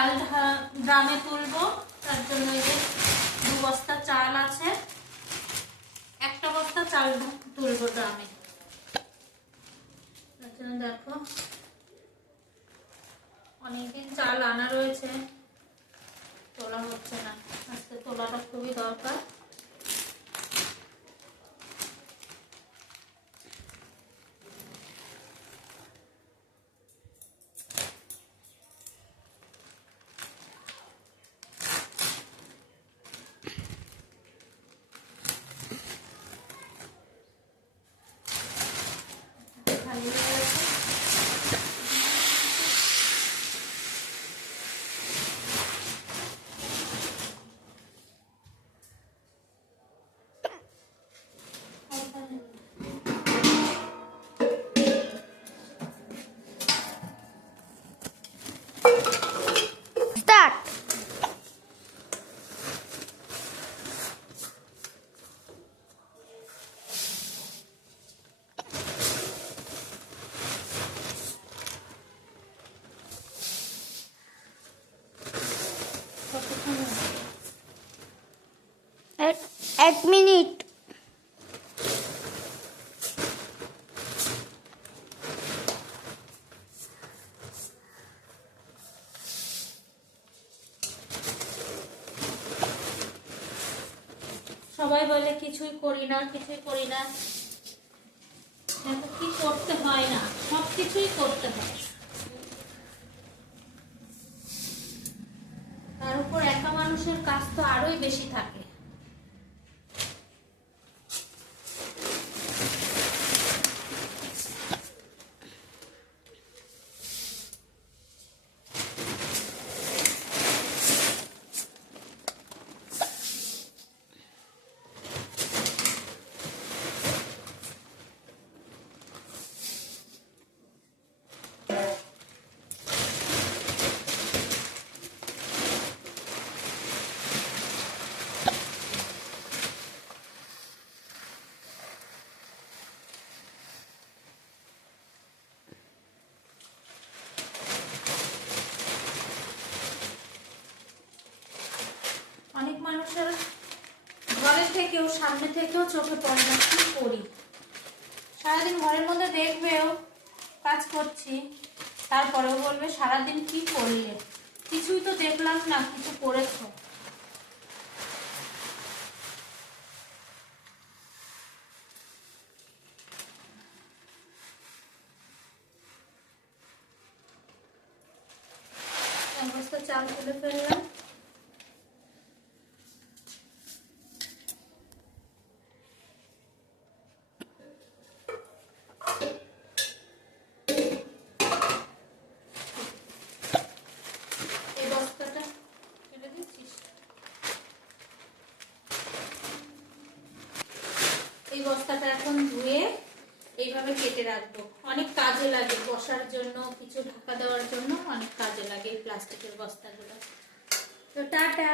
চাল ড্রামে তুলবো, তার জন্য এই যে 2 বস্তা চাল আছে, 1টা বস্তা চাল তুলবো ড্রামে। তার জন্য দেখো অনেকদিন চাল আনা রয়েছে, তোলা হচ্ছে না, আজকে তোলাটা খুবই দরকার। এক মিনিট। সবাই বলে কিছুই করি না, কিছুই করি না, কি করতে হয় না, সবকিছুই করতে হয়। তার উপর একা মানুষের কাজ তো আরোই বেশি থাকে। অনেক মানুষের ঘরে থেকেও, সামনে থেকেও চোখে পড়ে না কি করি। সারাদিন ঘরের মধ্যে দেখবেও কাজ করছি, তারপরেও বলবে সারাদিন কি করলে, কিছুই তো দেখলাম না কিছু করেছো। অবস্থা চাল তুলে ফেললাম। এই বস্তাটা এখন ধুয়ে এইভাবে কেটে রাখবো, অনেক কাজে লাগে, বসার জন্য, কিছু ঢাকা দেওয়ার জন্য অনেক কাজে লাগে এই প্লাস্টিকের বস্তাগুলো। তো টাটা।